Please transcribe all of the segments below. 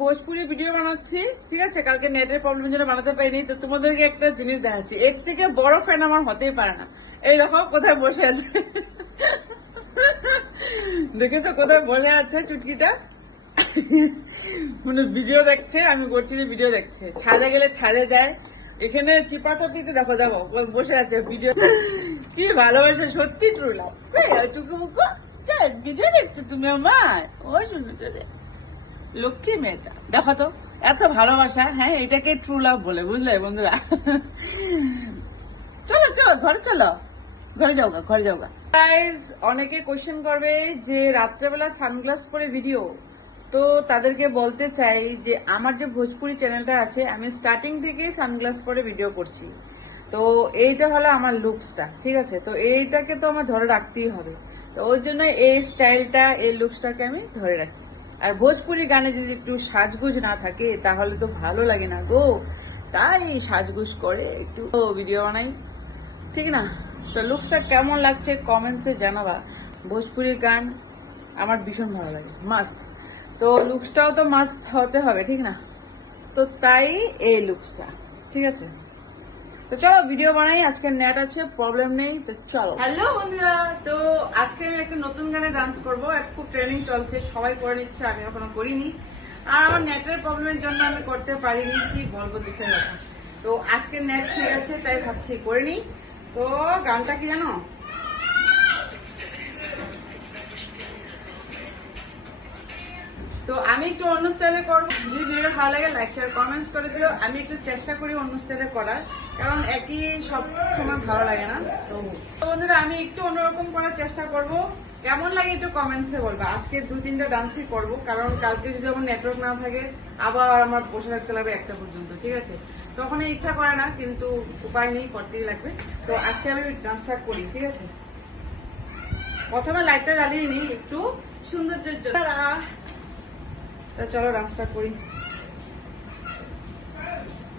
Bhojpuri video বানাচ্ছি, ঠিক আছে। কালকে নেটের প্রবলেমের জন্য বানাতে পারিনি, তো তোমাদেরকে একটা জিনিস দেখাচ্ছি। এর থেকে বড় ফ্যান আমার হতেই পারে না। এই দেখো কোথায় বসে আছে, দেখেছো কোথায় বসে আছে চুটকিটা, মানে ভিডিও দেখছে, আমি করছি যে ভিডিও দেখছে। ছাদে গেলে ছাদে যায়, এখানে চিপাচাপিতে দেখো দেখো বসে আছে ভিডিও। কি ভালোবাসে, সত্যি ট্রু লাভ। চুকু মুকু ভিডিও দেখছো তুমি আমার, ওই লক্ষ্মী মেয়েটা, দেখো তো এত ভালোবাসা। হ্যাঁ, এটাকে ট্রু লাভ বলে, বুঝলে বন্ধুরা। চলো চলো ঘরে চলো, ঘরে যাও গা, ঘরে যাও গা। গাইস, অনেকে কোয়েশ্চেন করবে যে রাত্রেবেলা সানগ্লাস পরে ভিডিও, তো তাদেরকে বলতে চাই যে আমার যে ভোজপুরি চ্যানেলটা আছে, আমি স্টার্টিং থেকে সানগ্লাস পরে ভিডিও করছি। তো এইটা হলো আমার লুকসটা, ঠিক আছে। তো এইটাকে তো আমার ধরে রাখতেই হবে, তো ওই জন্য এই স্টাইলটা, এই লুকসটাকে আমি ধরে রাখি। আর ভোজপুরি গানে যদি একটু সাজগুজ না থাকে তাহলে তো ভালো লাগে না গো, তাই সাজগুজ করে একটু ভিডিও বানাই, ঠিক না। তো লুকসটা কেমন লাগছে কমেন্টসে জানাবা। ভোজপুরি গান আমার ভীষণ ভালো লাগে, মাস্ট। তো লুকসটাও তো মাস্ট হতে হবে, ঠিক না। তো তাই এই লুকসটা, ঠিক আছে। তো চলো ভিডিও বানাই, আজকে নেট আছে, প্রবলেম নেই, তো চলো। হ্যালো বন্ধুরা, তো আজকে আমি একটা নতুন গানে ডান্স করবো, খুব ট্রেনিং চলছে, সবাই করে নিচ্ছে, আমি এখনো করিনি। আর আমার নেটের প্রবলেমের জন্য আমি করতে পারিনি, কি বলবো দুঃখের কথা। তো আজকে নেট ঠিক আছে, তাই ভাবছি করে নি। তো গানটা কি জানো, তো আমি একটু অন্য স্টাইলে করবো। যদি ভিডিও ভালো লাগে লাইক শেয়ার কমেন্টস করে দিও। আমি একটু চেষ্টা করি অন্য স্টাইলে করার, কারণ একই সব সময় ভালো লাগে না। তো বন্ধুরা, আমি একটু অন্যরকম করার চেষ্টা করব, কেমন লাগে একটু কমেন্টসে বলবো। আজকে 2-3টা ডান্সই করবো, কারণ কালকে যদি আমার নেটওয়ার্ক না থাকে আবার আমার বসে থাকতে লাগবে 1টা পর্যন্ত, ঠিক আছে। তখন ইচ্ছা করে না, কিন্তু উপায় নেই, করতেই লাগবে। তো আজকে আমি ডান্সটা করি, ঠিক আছে। প্রথমে লাইটটা জ্বালিয়ে নিই একটু সৌন্দর্যের জন্য। তো চলো ডান্সটা করি।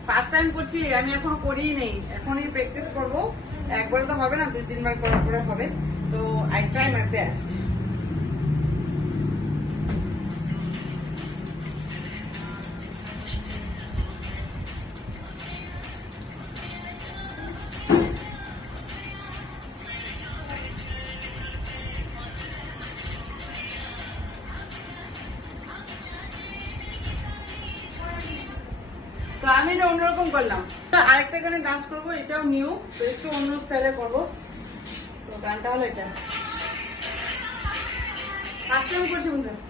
ফার্স্ট টাইম করছি, আমি এখনো করিই নেই, এখনই প্র্যাকটিস করবো। একবারে তো হবে না, 2-3 বার করার পরে হবে। তো আই ট্রাই মাই বেস্ট। তো আমি এটা অন্যরকম করলাম, আরেকটা গানে ডান্স করবো, এটাও নিউ, তো একটু অন্য স্টাইলে করবো। তো গানটা হলো এটা, ফার্স্ট টাইম করছি বন্ধুরা।